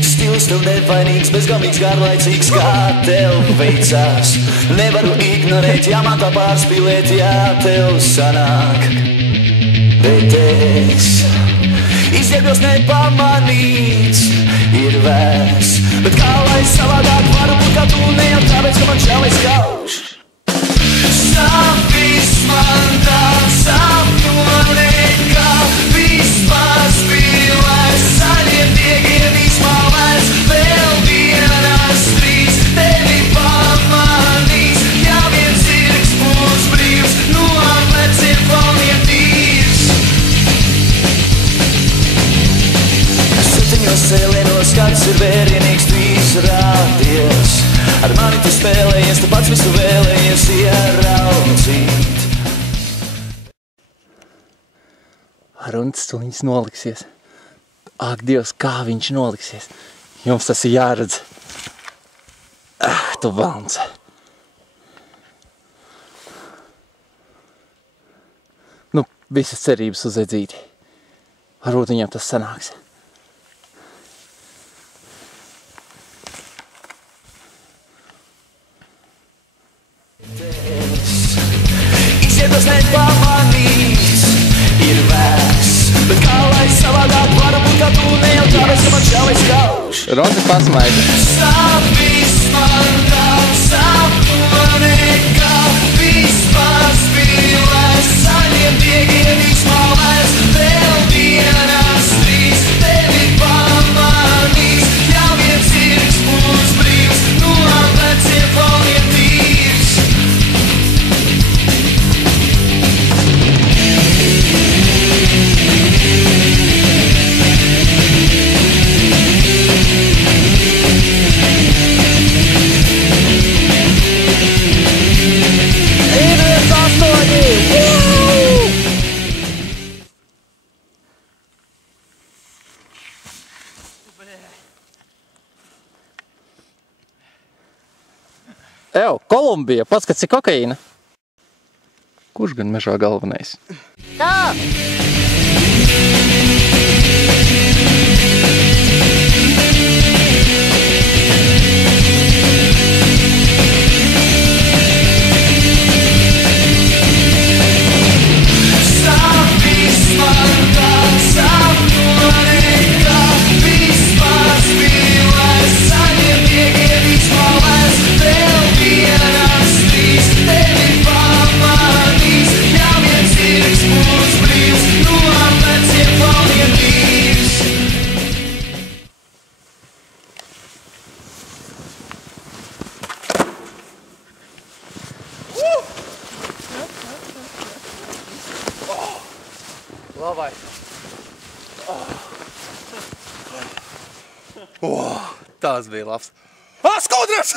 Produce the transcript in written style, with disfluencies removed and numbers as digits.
Stils tev nevainīgs, bezgalīgs, garlaicīgs, kā tev veicās. Nevaru ignorēt, ja man tā pārspīlēt, ja tev sanāk. Bet es izjēgos nepamanīts, ir vēs. Bet kā lai savādāk varu būt kā tu, ne jau tāpēc, ka man čalis kauš. Sapnis man tā sapnone, ka vispār spīlēs, saļie diegie izmalēs, vēl vienas trīs tevi pamanīs, ja viens zirgs būs brīvs, no pleciem kalniem tīrs. Septiņos cēlienos skats ir vērienīgs, tu izrādies. Ar mani tu spēlējies, tu pats visu vēlējies ieraudzīt. Runts tuliņas noliksies. Ak, Dievs, kā viņš noliksies. Jums tas ir jāredz. Tu velns. Nu, visas cerības uz Edzīti. Varbūt viņam tas sanāks. Izjēgos nepamanīts, ir vēs. Bet kā lai savādāk varu būt kā tu, ne jau tāpēc, ka man čalis kauš. Rozi pasmaida. Sapnis man tā sapnone, ka vispār spīlēs, saļiem diegiem izmalēs, vēl vienas trīs tevi pamanīs, ja viens zirgs būs brīvs, no pleciem kalniem tīrs. Ew, Kolumbija, paskats ir kokaīna. Kurš gan mežā galvenais? Tā! Sapnis man tā sapnone, ka vispār spīlēs, saļiem diegiem izmalēs, vēl vienas trīs tevi pamanīs, ja viens zirgs būs brīvs, no pleciem kalniem tīrs. Labai. Tās bija labs. Skudras!